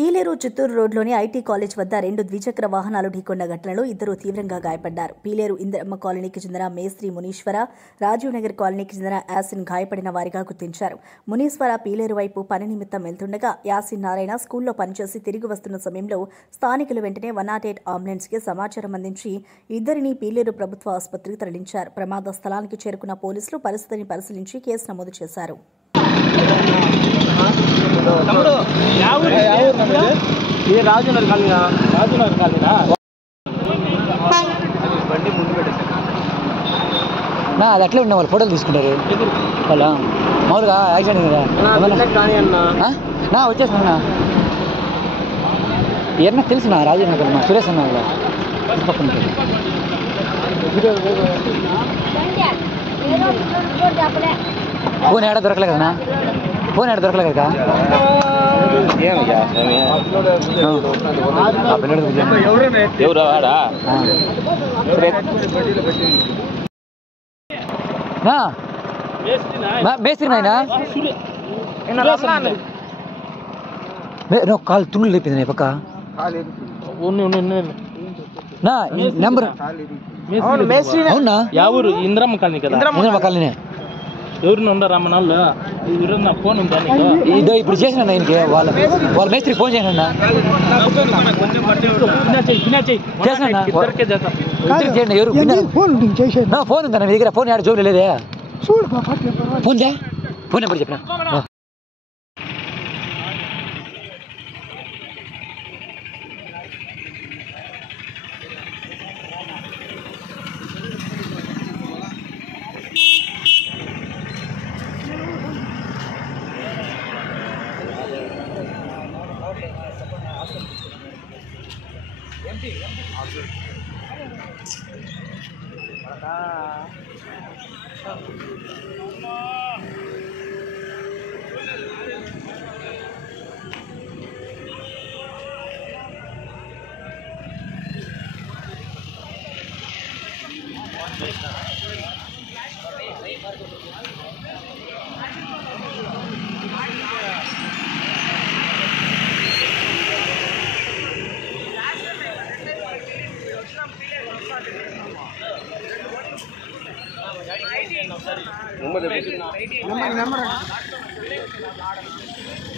పీలేరు చిత్తూరు రోడ్లోని IT college వద్ద 2 ద్విచక్ర వాహనాలు ఢీకొన్న ఘటనలో ఇద్దరు తీవ్రంగా గాయపడ్డారు. పీలేరు ఇంద్రమ్మ కాలనీకి చెందిన మేస్త్రి మునీశ్వర, రాజీవ్ నగర్ కాలనీకి చెందిన యాసిన్ గాయపడిన వారిగా గుర్తించారు. మునీశ్వర పీలేరు వైపు పని నిమిత్తం వెళ్తుండగా యాసిన్ నారాయణ స్కూల్లో పనిచేసి తిరిగి వస్తున్న సమయంలో స్థానికులు వెంటనే 108 అంబులెన్స్కి సమాచారం అందించి ఇద్దరిని పీలేరు ప్రభుత్వ ఆసుపత్రికి తరలించారు. ప్రమాద స్థలానికి చేరుకున్న పోలీసులు పరిస్థితిని పరిశీలించి కేసు నమోదు చేశారు. రాజునగర్ కాలనీనా బండి ముందు పెట్టేసారు అది అట్లే ఉన్న వాళ్ళు ఫోటోలు తీసుకుంటారు వాళ్ళ మామూలుగా యాక్సిడెంట్ కదా వచ్చేస్తున్నా ఏమన్నా తెలుసు నా రాజనగర్ మా సురేష్ అన్న వాళ్ళ ఫోన్ ఏడా దొరకలే కదనా ఫోన్ ఏడా దొరకలే కదా మేస్త్రి నాయనా కాలు తుళ్ళు లేపింది పక్క నెంబర్ అవునా ఎవరు ఇంద్రమ్మ కాలనీ కదా ఇంద్రమ్మ కాలనీ ఎవరిని ఉండరా మన వాళ్ళు నా ఫోన్ ఉందా ఇదో ఇప్పుడు చేసిన ఆయనకి వాళ్ళ మేస్త్రికి ఫోన్ చేయనన్నా చేయండి ఎవరు ఫోన్ ఉందా మీ దగ్గర ఫోన్ ఆడ జోబులు లేదే ఫోన్ నెంబర్ చెప్పిన నెంబర్